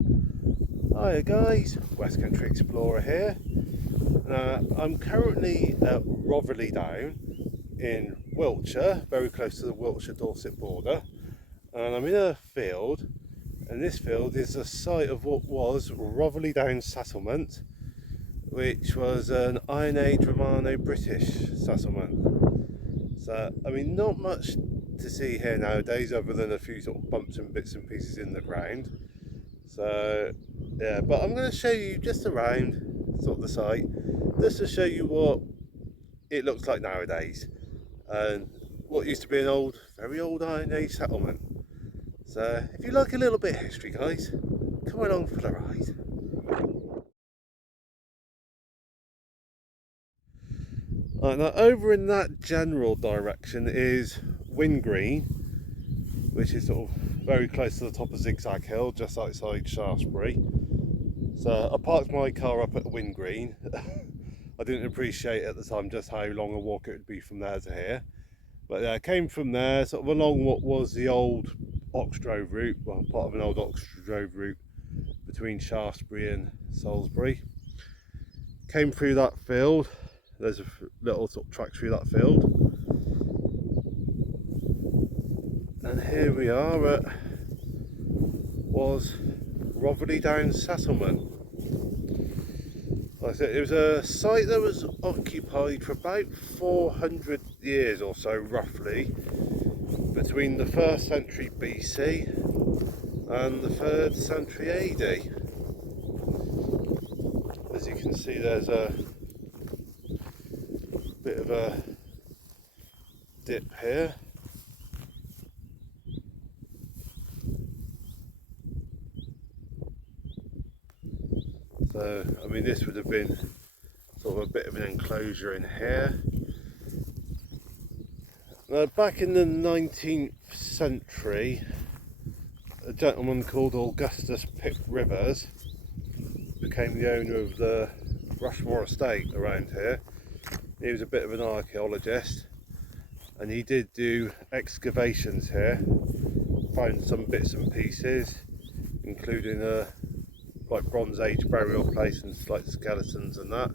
Hi guys, West Country Explorer here. I'm currently at Rotherley Down in Wiltshire, very close to the Wiltshire-Dorset border, and I'm in a field, and this field is the site of what was Rotherley Down Settlement, which was an Iron Age Romano-British settlement. So, I mean, not much to see here nowadays other than a few sort of bumps and bits and pieces in the ground. So yeah, but I'm going to show you just around sort of the site, just to show you what it looks like nowadays and what used to be an very old Iron Age settlement. So if you like a little bit of history, guys, come along for the ride. Right, now over in that general direction is Green, which is sort of very close to the top of Zigzag Hill, just outside Shaftesbury. So I parked my car up at Green. I didn't appreciate at the time just how long a walk it would be from there to here. But yeah, I came from there, sort of along what was the old Oxdrove route, well, part of an old Oxdrove route between Shaftesbury and Salisbury. Came through that field. There's a little sort of track through that field. And here we are at was Rotherley Down Settlement. Like I said, it was a site that was occupied for about 400 years or so, roughly, between the 1st century BC and the 3rd century AD. As you can see, there's a bit of a dip here. So, I mean, this would have been sort of a bit of an enclosure in here. Now, back in the 19th century, a gentleman called Augustus Pitt-Rivers became the owner of the Rushmore estate around here. He was a bit of an archaeologist, and he did do excavations here, found some bits and pieces, including a like Bronze Age burial place and like skeletons and that.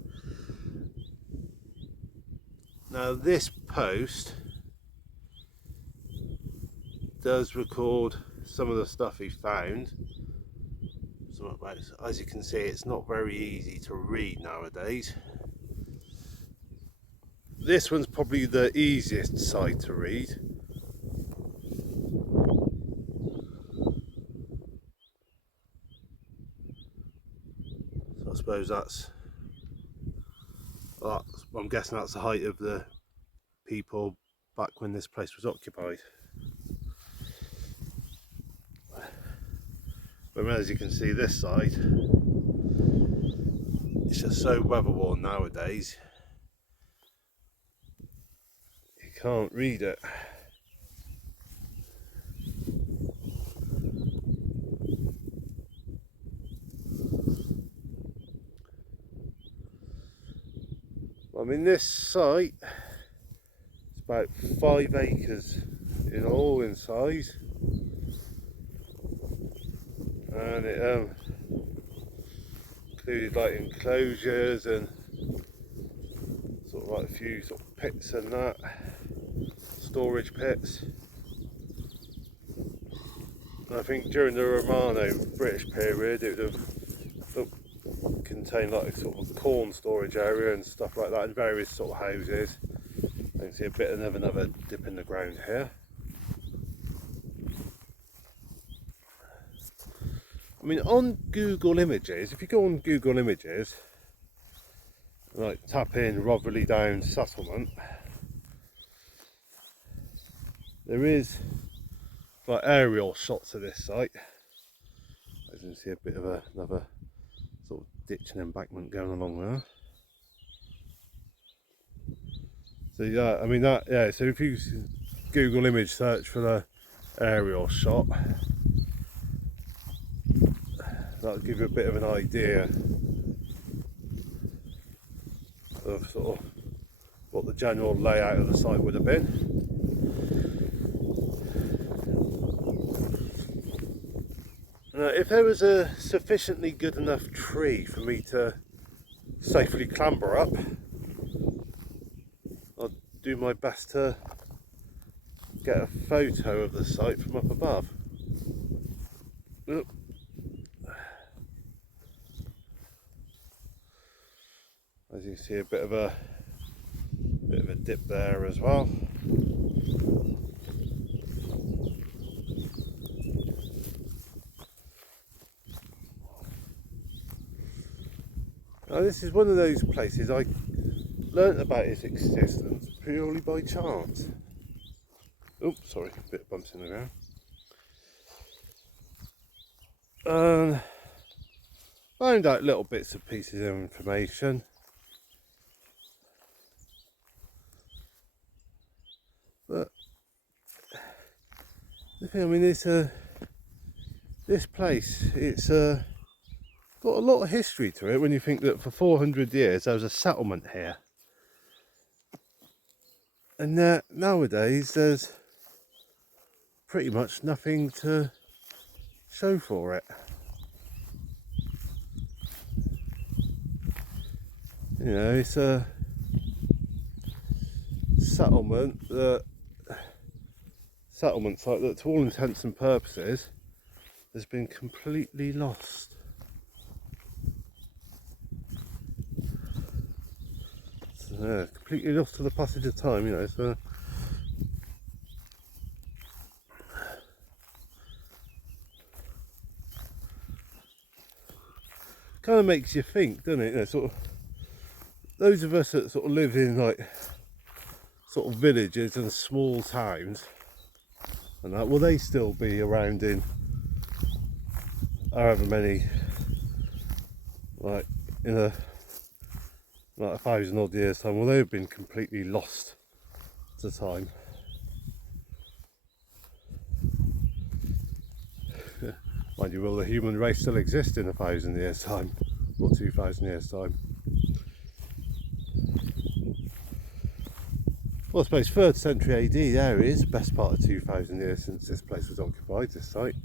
Now this post does record some of the stuff he found. So as you can see, it's not very easy to read nowadays. This one's probably the easiest side to read. So I suppose I'm guessing that's the height of the people back when this place was occupied. But as you can see, this side, it's just so weather worn nowadays, you can't read it. I mean, this site is about 5 acres in all in size, and it included like enclosures and sort of like a few sort of pits and that, storage pits. And I think during the Romano-British period it would have contained like a sort of corn storage area and stuff like that, and various sort of houses. You can see a bit of another dip in the ground here. I mean, on Google Images, if you go on Google Images, like tap in Rotherley Down Settlement, there is like aerial shots of this site. As you can see, a bit of another sort of ditch and embankment going along there. So yeah, I mean that, yeah, so if you Google image search for the aerial shot, that'll give you a bit of an idea of sort of what the general layout of the site would have been. if there was a sufficiently good enough tree for me to safely clamber up, I'll do my best to get a photo of the site from up above. Oop. As you see, a bit of a dip there as well. Now, this is one of those places I learnt about its existence purely by chance. Oh, sorry, a bit of bumps in the ground. Found out little bits and pieces of information. But the thing, I mean, it's this place, it's got a lot of history to it when you think that for 400 years there was a settlement here. And nowadays there's pretty much nothing to show for it. You know, it's a settlement site that to all intents and purposes has been completely lost. So, completely lost to the passage of time, you know, so kind of makes you think, doesn't it? You know, sort of those of us that sort of live in like sort of villages and small towns and that, will they still be around in however many, like in a 1,000 odd years time? Will they have been completely lost to time? Mind you, will the human race still exist in 1,000 years time or 2,000 years time? Well, I suppose 3rd century AD there is, best part of 2,000 years since this place was occupied, this site.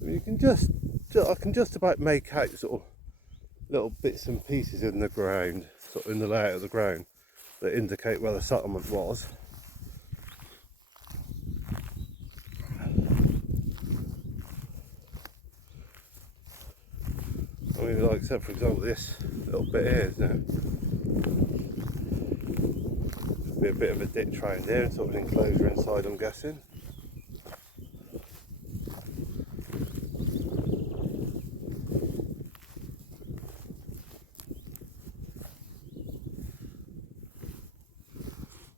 I mean, I can just about make out sort of little bits and pieces in the ground, sort of in the layout of the ground, that indicate where the settlement was. I mean, like I said, for example, this little bit here, you know, be a bit of a ditch round here, and sort of an enclosure inside, I'm guessing.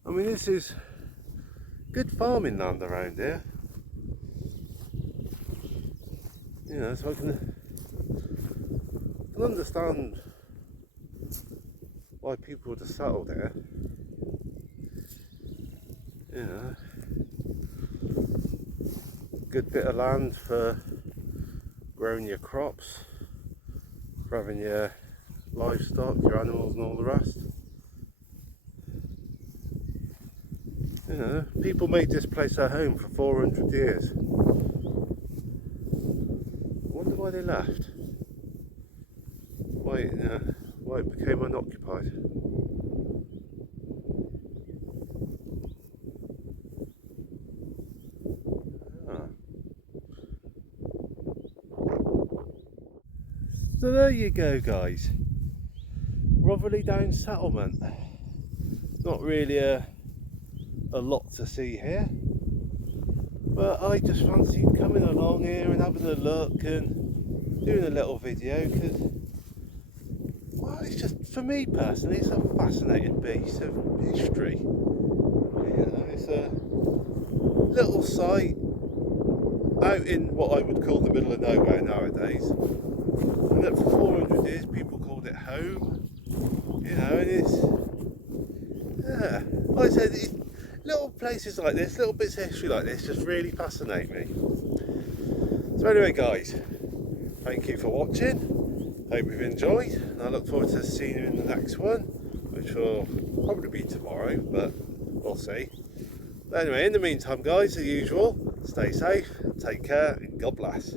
I mean, this is good farming land around here. You know, so I can understand why people would have settled here. You know, good bit of land for growing your crops, for having your livestock, your animals and all the rest. You know, people made this place their home for 400 years. I wonder why they left. Why it became unoccupied. So there you go, guys. Rotherley Down Settlement. Not really a lot to see here, but I just fancied coming along here and having a look and doing a little video, because, well, it's just, for me personally, it's a fascinating piece of history. You know, it's a little site out in what I would call the middle of nowhere nowadays, and that for 400 years people called it home. You know, and it's, yeah, like I said, little places like this, little bits of history like this, just really fascinate me. So anyway, guys, thank you for watching. Hope you've enjoyed, and I look forward to seeing you in the next one, which will Probably be tomorrow, but we'll see. But anyway, in the meantime guys, as usual, stay safe, take care, and God bless.